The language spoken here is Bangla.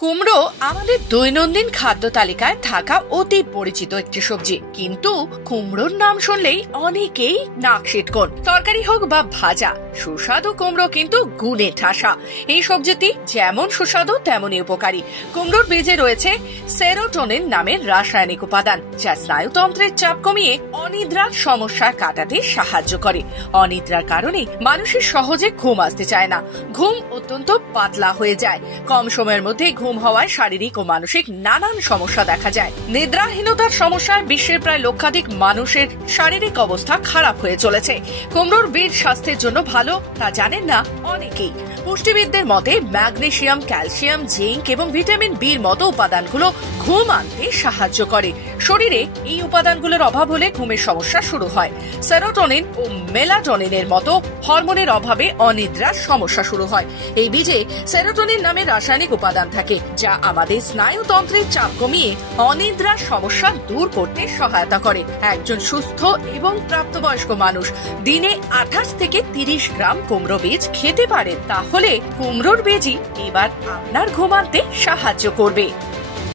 কুমড়ো আমাদের দৈনন্দিন খাদ্য তালিকায় থাকা অতি পরিচিত একটি সবজি, কিন্তু কুমড়োর নাম শুনলেই অনেকেই নাক সিটকোন। তরকারি হোক বা ভাজা, সুস্বাদু কুমড়ো কিন্তু গুণে ঠাসা। এই সবজিটি যেমন সুস্বাদু তেমনই উপকারী। কুমড়োর বীজে রয়েছে সেরোটোনিন নামের রাসায়নিক উপাদান, যা স্নায়ুতন্ত্রের চাপ কমিয়ে অনিদ্রার সমস্যা কাটাতে সাহায্য করে। অনিদ্রার কারণে মানুষের সহজে ঘুম আসতে চায় না, ঘুম অত্যন্ত পাতলা হয়ে যায়। কম সময়ের মধ্যে ঘুম হওয়ায় শারীরিক ও মানসিক নানান সমস্যা দেখা যায়। নিদ্রাহীনতার সমস্যায় বিশ্বের প্রায় লক্ষাধিক মানুষের শারীরিক অবস্থা খারাপ হয়ে চলেছে। কুমড়োর বীজ স্বাস্থ্যের জন্য ভালো তা জানেন না অনেকেই। পুষ্টিবিদদের মতে ম্যাগনেসিয়াম, ক্যালসিয়াম, জিঙ্ক এবং ভিটামিন বির মতো উপাদানগুলো ঘুম আনতে সাহায্য করে। শরীরে এই উপাদানগুলোর অভাব হলে ঘুমের সমস্যা শুরু হয়। সেরোটোনিন ও মেলাটোনিনের মতো হরমোনের অভাবে অনিদ্রার সমস্যা শুরু হয়। এই বীজে সেরোটোনিন নামের রাসায়নিক উপাদান থাকে, যা আমাদের স্নায়ুতন্ত্রের চাপ কমিয়ে অনিদ্রার সমস্যা দূর করতে সহায়তা করে। একজন সুস্থ এবং প্রাপ্তবয়স্ক মানুষ দিনে 28 থেকে 30 গ্রাম কুমড়ো বীজ খেতে পারেন, তাহলে কুমড়োর বীজই এবার আপনার ঘুম আনতে সাহায্য করবে।